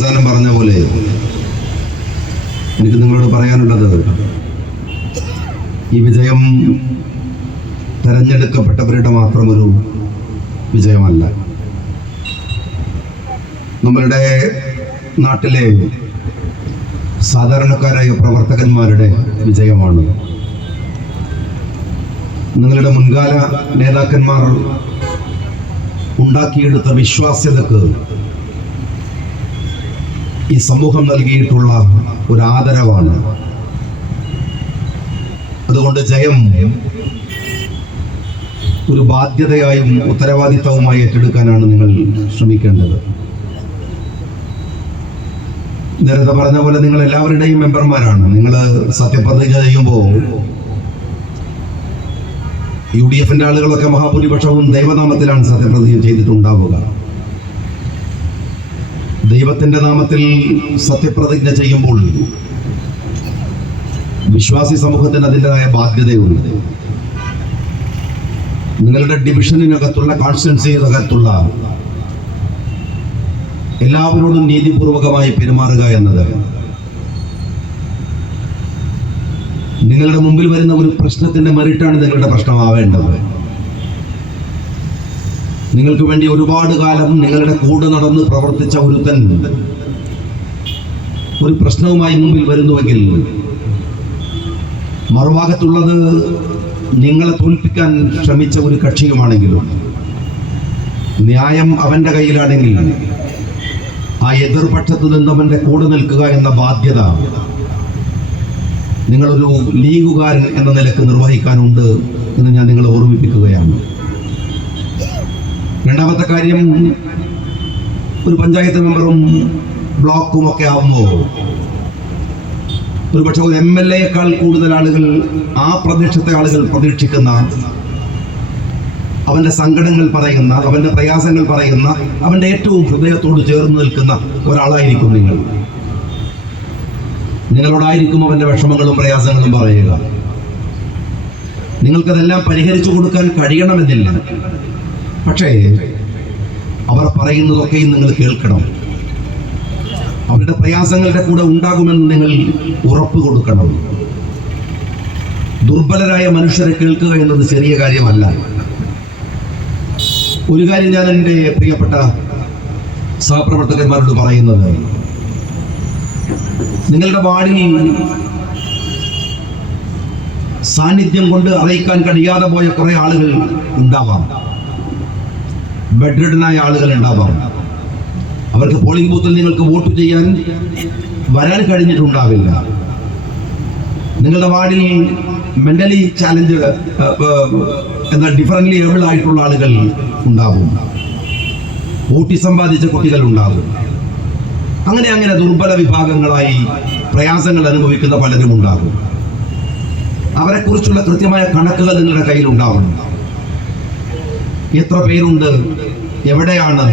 അവസാനം പറഞ്ഞ പോലെ എനിക്ക് നിങ്ങളോട് പറയാനുള്ളത്, ഈ വിജയം തെരഞ്ഞെടുക്കപ്പെട്ടവരുടെ മാത്രം ഒരു വിജയമല്ല. നമ്മളുടെ നാട്ടിലെ സാധാരണക്കാരായ പ്രവർത്തകന്മാരുടെ വിജയമാണ്. നിങ്ങളുടെ മുൻകാല നേതാക്കന്മാർ ഉണ്ടാക്കിയെടുത്ത വിശ്വാസ്യതക്ക് ഈ സമൂഹം നൽകിയിട്ടുള്ള ഒരു ആദരവാണ്. അതുകൊണ്ട് ജയം ഒരു ബാധ്യതയായും ഉത്തരവാദിത്തവുമായി ഏറ്റെടുക്കാനാണ് നിങ്ങൾ ശ്രമിക്കേണ്ടത്. നേരത്തെ പറഞ്ഞ പോലെ നിങ്ങൾ എല്ലാവരുടെയും മെമ്പർമാരാണ്. നിങ്ങൾ സത്യപ്രതിജ്ഞ ചെയ്യുമ്പോൾ UDF-ന്റെ ആളുകളൊക്കെ മഹാഭൂരിപക്ഷവും ദൈവനാമത്തിലാണ് സത്യപ്രതിജ്ഞ ചെയ്തിട്ടുണ്ടാവുക. ദൈവത്തിന്റെ നാമത്തിൽ സത്യപ്രതിജ്ഞ ചെയ്യുമ്പോൾ വിശ്വാസി സമൂഹത്തിന് അതിൻ്റെതായ ബാധ്യതയുണ്ട്. നിങ്ങളുടെ ഡിവിഷനിനകത്തുള്ള കോൺസ്റ്റിറ്റ്യുവൻസിയിനകത്തുള്ള എല്ലാവരോടും നീതിപൂർവകമായി പെരുമാറുക എന്നത് നിങ്ങളുടെ മുമ്പിൽ വരുന്ന ഒരു പ്രശ്നത്തിന്റെ മെറിറ്റാണ് നിങ്ങളുടെ പ്രശ്നമാവേണ്ടത്. നിങ്ങൾക്ക് വേണ്ടി ഒരുപാട് കാലം നിങ്ങളുടെ കൂടെ നടന്ന് പ്രവർത്തിച്ച ഒരുത്തൻ ഒരു പ്രശ്നവുമായി മുമ്പിൽ വരുന്നുവെങ്കിൽ മറുഭാഗത്തുള്ളത് നിങ്ങളെ തോൽപ്പിക്കാൻ ശ്രമിച്ച ഒരു കക്ഷിയുമാണെങ്കിലും ന്യായം അവന്റെ കയ്യിലാണെങ്കിൽ ആ എതിർപക്ഷത്ത് നിന്നവന്റെ കൂടെ നിൽക്കുക എന്ന ബാധ്യത നിങ്ങളൊരു ലീഗുകാരൻ എന്ന നിലക്ക് നിർവഹിക്കാനുണ്ട് എന്ന് ഞാൻ നിങ്ങളെ ഓർമ്മിപ്പിക്കുകയാണ്. രണ്ടാമത്തെ കാര്യം, ഒരു പഞ്ചായത്ത് മെമ്പറും ബ്ലോക്കും ഒക്കെ ആവുമ്പോൾ ഒരുപക്ഷെ ഒരു MLA-യേക്കാൾ കൂടുതൽ ആളുകൾ ആ പ്രദേശത്തെ ആളുകൾ പ്രതീക്ഷിക്കുന്ന, അവന്റെ സങ്കടങ്ങൾ പറയുന്ന, അവന്റെ പ്രയാസങ്ങൾ പറയുന്ന, അവന്റെ ഏറ്റവും ഹൃദയത്തോട് ചേർന്ന് നിൽക്കുന്ന ഒരാളായിരിക്കും നിങ്ങൾ. നിങ്ങളോടായിരിക്കും അവന്റെ വിഷമങ്ങളും പ്രയാസങ്ങളും പറയുക. നിങ്ങൾക്കതെല്ലാം പരിഹരിച്ചു കൊടുക്കാൻ കഴിയണമെന്നില്ല. പക്ഷേ അവർ പറയുന്നതൊക്കെയും നിങ്ങൾ കേൾക്കണം. അവരുടെ പ്രയാസങ്ങളുടെ കൂടെ ഉണ്ടാകുമെന്ന് നിങ്ങൾ ഉറപ്പ് കൊടുക്കണം. ദുർബലരായ മനുഷ്യരെ കേൾക്കുക എന്നത് ചെറിയ കാര്യമല്ല. ഒരു കാര്യം ഞാൻ എൻ്റെ പ്രിയപ്പെട്ട സഹപ്രവർത്തകന്മാരോട് പറയുന്നത്, നിങ്ങളുടെ വാർഡിൽ സാന്നിധ്യം കൊണ്ട് അറിയിക്കാൻ കഴിയാതെ പോയ കുറെ ആളുകൾ ഉണ്ടാവാം. ബെഡ്രിഡനായ ആളുകൾ ഉണ്ടാവാം. അവർക്ക് പോളിംഗ് ബൂത്തിൽ നിങ്ങൾക്ക് വോട്ട് ചെയ്യാൻ വരാൻ കഴിഞ്ഞിട്ടുണ്ടാവില്ല. നിങ്ങളുടെ വാർഡിൽ മെന്റലി ചാലഞ്ച് എന്നാൽ ഡിഫറൻ്റ്ലി ഏബിൾ ആയിട്ടുള്ള ആളുകൾ ഉണ്ടാവും. ഓട്ടിസം ബാധിച്ച കുട്ടികൾ ഉണ്ടാവും. അങ്ങനെ ദുർബല വിഭാഗങ്ങളായി പ്രയാസങ്ങൾ അനുഭവിക്കുന്ന പലരും ഉണ്ടാകും. അവരെക്കുറിച്ചുള്ള കൃത്യമായ കണക്കുകൾ നിങ്ങളുടെ കയ്യിൽ ഉണ്ടാവണം. എത്ര പേരുണ്ട്, എവിടെയാണ്?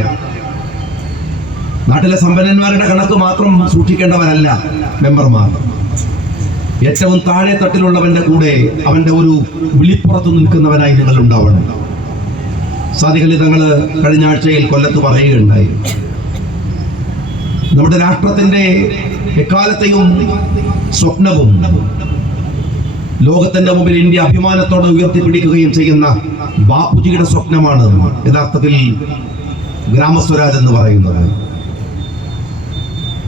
നാട്ടിലെ സമ്പന്നന്മാരുടെ കണക്ക് മാത്രം സൂക്ഷിക്കേണ്ടവരല്ല മെമ്പർമാർ. ഏറ്റവും താഴെ തട്ടിലുള്ളവന്റെ കൂടെ അവന്റെ ഒരു വിളിപ്പുറത്ത് നിൽക്കുന്നവനായി നിങ്ങൾ ഉണ്ടാവണം. സാദിഖലി തങ്ങൾ കഴിഞ്ഞ ആഴ്ചയിൽ കൊല്ലത്ത് പറയുകയുണ്ടായി, നമ്മുടെ രാഷ്ട്രത്തിന്റെ എക്കാലത്തെയും സ്വപ്നവും ലോകത്തിന്റെ മുമ്പിൽ ഇന്ത്യ അഭിമാനത്തോടെ ഉയർത്തിപ്പിടിക്കുകയും ചെയ്യുന്ന ബാപ്പുജിയുടെ സ്വപ്നമാണ് യഥാർത്ഥത്തിൽ ഗ്രാമസ്വരാജ് എന്ന് പറയുന്നത്.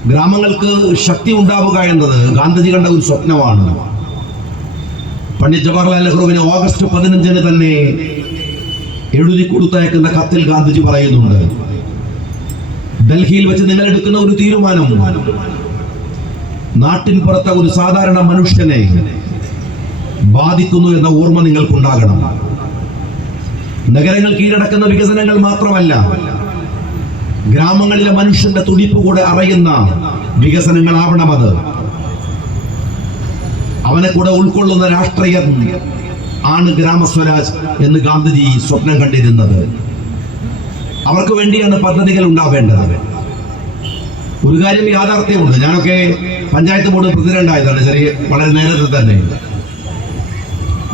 ഗ്രാമങ്ങൾക്ക് ശക്തി ഉണ്ടാവുക എന്നത് ഗാന്ധിജി കണ്ട ഒരു സ്വപ്നമാണ്. പണ്ഡിറ്റ് ജവഹർലാൽ നെഹ്റുവിന് ഓഗസ്റ്റ് 15 തന്നെ എഴുതി കൊടുത്തയക്കുന്ന കത്തിൽ ഗാന്ധിജി പറയുന്നുണ്ട്, ഡൽഹിയിൽ വെച്ച് നിങ്ങൾ എടുക്കുന്ന ഒരു തീരുമാനം നാട്ടിൻ പുറത്തെ ഒരു സാധാരണ മനുഷ്യനെ ബാധിക്കുന്നു എന്ന ഓർമ്മ നിങ്ങൾക്കുണ്ടാകണം. നഗരങ്ങൾ കീഴടക്കുന്ന വികസനങ്ങൾ മാത്രമല്ല, ഗ്രാമങ്ങളിലെ മനുഷ്യന്റെ തുടിപ്പ് കൂടെ അറിയുന്ന വികസനങ്ങളാവണം അത്. അവനെ കൂടെ ഉൾക്കൊള്ളുന്ന രാഷ്ട്രീയം ആണ് ഗ്രാമസ്വരാജ് എന്ന് ഗാന്ധിജി സ്വപ്നം കണ്ടിരുന്നത്. അവർക്ക് വേണ്ടിയാണ് പദ്ധതികൾ ഉണ്ടാവേണ്ടത്. ഒരു കാര്യം യാഥാർത്ഥ്യമുണ്ട്. ഞാനൊക്കെ പഞ്ചായത്ത് ബോർഡ് പ്രസിഡന്റ് ആയതാണ് വളരെ നേരത്തെ തന്നെ.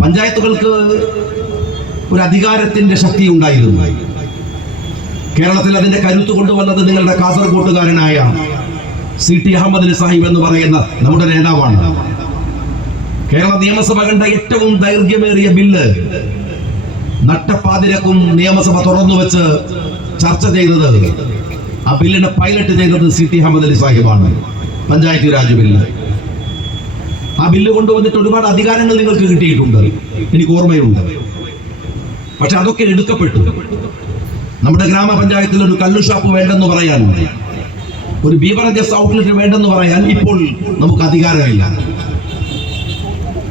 പഞ്ചായത്തുകൾക്ക് ഒരു അധികാരത്തിന്റെ ശക്തി ഉണ്ടായിരുന്നു. കേരളത്തിൽ അതിന്റെ കരുത്ത് കൊണ്ടുവന്നത് നിങ്ങളുടെ കാസർഗോട്ടുകാരനായ CT അഹമ്മദ് അലി സാഹിബ് എന്ന് പറയുന്ന നമ്മുടെ നേതാവാണ്. കേരള നിയമസഭ കണ്ട ഏറ്റവും ദൈർഘ്യമേറിയ ബില്ല് നട്ടപ്പാതിരക്കും നിയമസഭ തുറന്നു വെച്ച് ചർച്ച ചെയ്തത്, ആ ബില്ലിനെ പൈലറ്റ് ചെയ്തത് CT അഹമ്മദ് അലി സാഹിബാണ്. പഞ്ചായത്ത് രാജ് ബില്ല്. ആ ബില്ല് കൊണ്ടുവന്നിട്ട് ഒരുപാട് അധികാരങ്ങൾ നിങ്ങൾക്ക് കിട്ടിയിട്ടുണ്ട്, എനിക്ക് ഓർമ്മയുണ്ട്. പക്ഷെ അതൊക്കെ എടുക്കപ്പെട്ടു. നമ്മുടെ ഗ്രാമപഞ്ചായത്തിൽ ഒരു കള്ളു ഷാപ്പ് വേണ്ടെന്ന് പറയാൻ, ഒരു ബീവറേജസ് ഔട്ട്ലെറ്റ് വേണ്ടെന്ന് പറയാൻ ഇപ്പോൾ നമുക്ക് അധികാരമില്ല.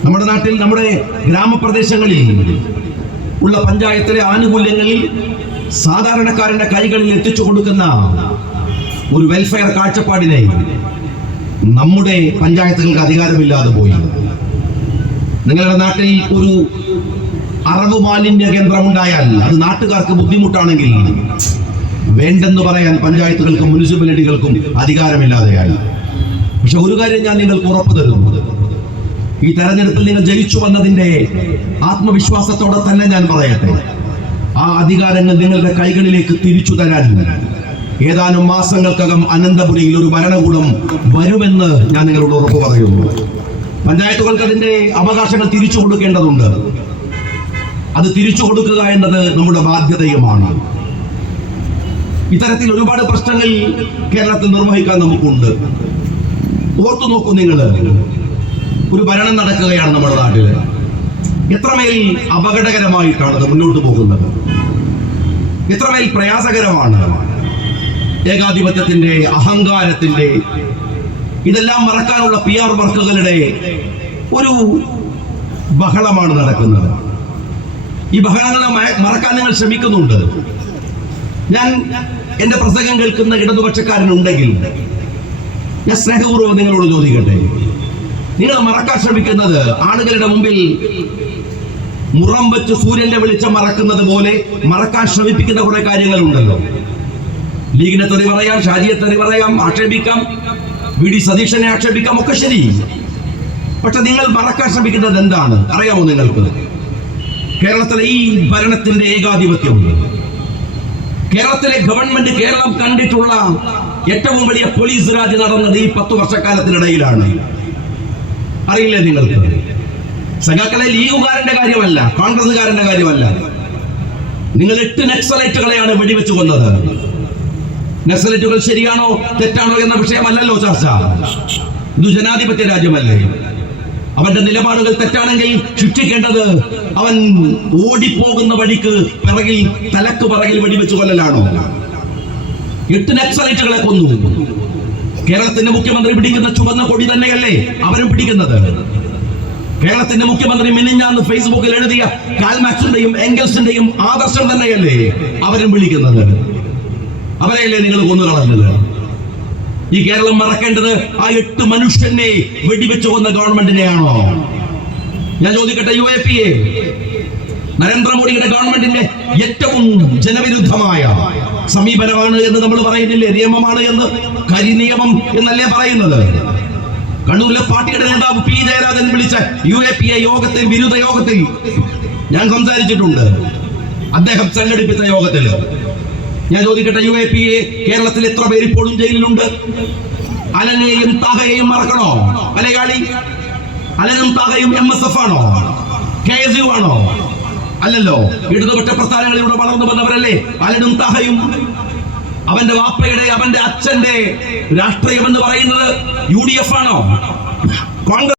നമ്മുടെ നാട്ടിൽ, നമ്മുടെ ഗ്രാമപ്രദേശങ്ങളിൽ ഉള്ള പഞ്ചായത്തിലെ ആനുകൂല്യങ്ങളിൽ സാധാരണക്കാരന്റെ കൈകളിൽ എത്തിച്ചു കൊടുക്കുന്ന ഒരു വെൽഫെയർ കാഴ്ചപ്പാടിനെ നമ്മുടെ പഞ്ചായത്തുകൾക്ക് അധികാരമില്ലാതെ പോയി. നിങ്ങളുടെ നാട്ടിൽ ഒരു അറവ് മാലിന്യ കേന്ദ്രമുണ്ടായാൽ അത് നാട്ടുകാർക്ക് ബുദ്ധിമുട്ടാണെങ്കിൽ വേണ്ടെന്ന് പറയാൻ പഞ്ചായത്തുകൾക്കും മുനിസിപ്പാലിറ്റികൾക്കും അധികാരമില്ലാതെയായി. പക്ഷെ ഒരു കാര്യം ഞാൻ നിങ്ങൾക്ക് ഉറപ്പു തരുന്നു, ഈ തെരഞ്ഞെടുപ്പിൽ നിങ്ങൾ ജയിച്ചു വന്നതിന്റെ ആത്മവിശ്വാസത്തോടെ തന്നെ ഞാൻ പറയട്ടെ, ആ അധികാരങ്ങൾ നിങ്ങളുടെ കൈകളിലേക്ക് തിരിച്ചു തരാൻ ഏതാനും മാസങ്ങൾക്കകം അനന്തപുരിയിൽ ഒരു ഭരണകൂടം വരുമെന്ന് ഞാൻ നിങ്ങളോട് ഉറപ്പ് പറയുന്നു. പഞ്ചായത്തുകൾക്ക് അതിന്റെ അവകാശങ്ങൾ തിരിച്ചു കൊടുക്കേണ്ടതുണ്ട്. അത് തിരിച്ചു കൊടുക്കുക എന്നത് നമ്മുടെ ബാധ്യതയുമാണ്. ഇത്തരത്തിൽ ഒരുപാട് പ്രശ്നങ്ങൾ കേരളത്തിൽ നിർവഹിക്കാൻ നമുക്കുണ്ട്. ഓർത്തു നോക്കൂ, നിങ്ങൾ ഒരു ഭരണം നടക്കുകയാണ് നമ്മുടെ നാട്ടില്. എത്രമേൽ അപകടകരമായിട്ടാണ് അത് മുന്നോട്ട് പോകുന്നത്, എത്രമേൽ പ്രയാസകരമാണ്. ഏകാധിപത്യത്തിന്റെ, അഹങ്കാരത്തിന്റെ, ഇതെല്ലാം മറക്കാനുള്ള PR വർക്കുകളുടെ ഒരു ബഹളമാണ് നടക്കുന്നത്. ഈ ബഹളങ്ങളെ മറക്കാൻ നിങ്ങൾ ശ്രമിക്കുന്നുണ്ട്. ഞാൻ എന്റെ പ്രസംഗം കേൾക്കുന്ന ഇടതുപക്ഷക്കാരനുണ്ടെങ്കിൽ ഞാൻ സ്നേഹപൂർവ്വം നിങ്ങളോട് ചോദിക്കട്ടെ, നിങ്ങൾ മറക്കാൻ ശ്രമിക്കുന്നത് ആളുകളുടെ മുമ്പിൽ മുറം വെച്ച് സൂര്യന്റെ വെളിച്ചം മറക്കുന്നത് പോലെ മറക്കാൻ ശ്രമിപ്പിക്കുന്ന കുറെ കാര്യങ്ങളുണ്ടല്ലോ. ലീഗിനെ തെറി പറയാം, ഷാജിയെ തെറി പറയാം, ആക്ഷേപിക്കാം, VD സതീശനെ ആക്ഷേപിക്കാം, ഒക്കെ ശരി. പക്ഷെ നിങ്ങൾ മറക്കാൻ ശ്രമിക്കുന്നത് എന്താണ് അറിയാമോ നിങ്ങൾക്ക്? കേരളത്തിലെ ഈ ഭരണത്തിന്റെ ഏകാധിപത്യം, കേരളത്തിലെ ഗവൺമെന്റ് കേരളം കണ്ടിട്ടുള്ള ഏറ്റവും വലിയ പോലീസ് രാജ് നടന്നത് ഈ 10 വർഷക്കാലത്തിനിടയിലാണ്. അറിയില്ലേ നിങ്ങൾക്ക്? സഖാക്കളെ, ലീഗുകാരന്റെ കാര്യമല്ല, കോൺഗ്രസുകാരന്റെ കാര്യമല്ല. നിങ്ങൾ 8 നക്സലൈറ്റുകളെയാണ് വെടിവെച്ചു കൊന്നത്. നക്സലൈറ്റുകൾ ശരിയാണോ തെറ്റാണോ എന്ന വിഷയമല്ലല്ലോ ചർച്ച. ഇത് ജനാധിപത്യ രാജ്യമല്ലേ? അവന്റെ നിലപാടുകൾ തെറ്റാണെങ്കിൽ ശിക്ഷിക്കേണ്ടത് അവൻ ഓടിപ്പോകുന്ന വഴിക്ക് പിറകിൽ, തലക്ക് പിറകിൽ വെടിവെച്ചു കൊല്ലലാണോ? 8 നക്സലൈറ്റുകളെ കൊന്നു. കേരളത്തിന്റെ മുഖ്യമന്ത്രി പിടിക്കുന്ന ചുവന്ന കൊടി തന്നെയല്ലേ അവരും പിടിക്കുന്നത്? കേരളത്തിന്റെ മുഖ്യമന്ത്രി മിനിഞ്ഞാന്ന് ഫേസ്ബുക്കിൽ എഴുതിയ കാൽമാക്സിന്റെയും എംഗൽസിന്റെയും ആദർശം തന്നെയല്ലേ അവരും വിളിക്കുന്നത്? അവരെയല്ലേ നിങ്ങൾ കൊന്നുകളഞ്ഞത്? ഈ കേരളം മറക്കേണ്ടത് ആ 8 മനുഷ്യനെ വെടിവെച്ചു കൊന്ന ഗവൺമെന്റിനെയാണോ? ഞാൻ ചോദിക്കട്ടെ, UAPA നരേന്ദ്രമോദിയുടെ ഗവൺമെന്റിന്റെ ഏറ്റവും ജനവിരുദ്ധമായ സമീപനമാണ് എന്ന് നമ്മൾ പറയുന്നില്ലേ? നിയമമാണ് എന്ന്, കരിനിയമം എന്നല്ലേ പറയുന്നത്? കണ്ണൂരിലെ പാർട്ടിയുടെ നേതാവ് P. ജയരാജൻ വിളിച്ച UAPA യോഗത്തിൽ, വിരുദ്ധ യോഗത്തിൽ ഞാൻ സംസാരിച്ചിട്ടുണ്ട്. അദ്ദേഹം സംഘടിപ്പിച്ച യോഗത്തിൽ ഞാൻ ചോദിക്കട്ടെ, UAPA കേരളത്തിൽ എത്ര പേര് ഇപ്പോഴും ജയിലിലുണ്ട്? അലനെയും താഹയെയും മറക്കണോ? മലയാളി അലനും താഹയും MSF ആണോ? KSU ആണോ? അല്ലല്ലോ. ഇടതുപക്ഷ പ്രസ്ഥാനങ്ങളിലൂടെ വളർന്നു വന്നവരല്ലേ അലനും താഹയും. അവന്റെ വാപ്പയുടെ, അവന്റെ അച്ഛന്റെ രാഷ്ട്രീയം എന്ന് പറയുന്നത് UDF ആണോ? കോൺഗ്രസ്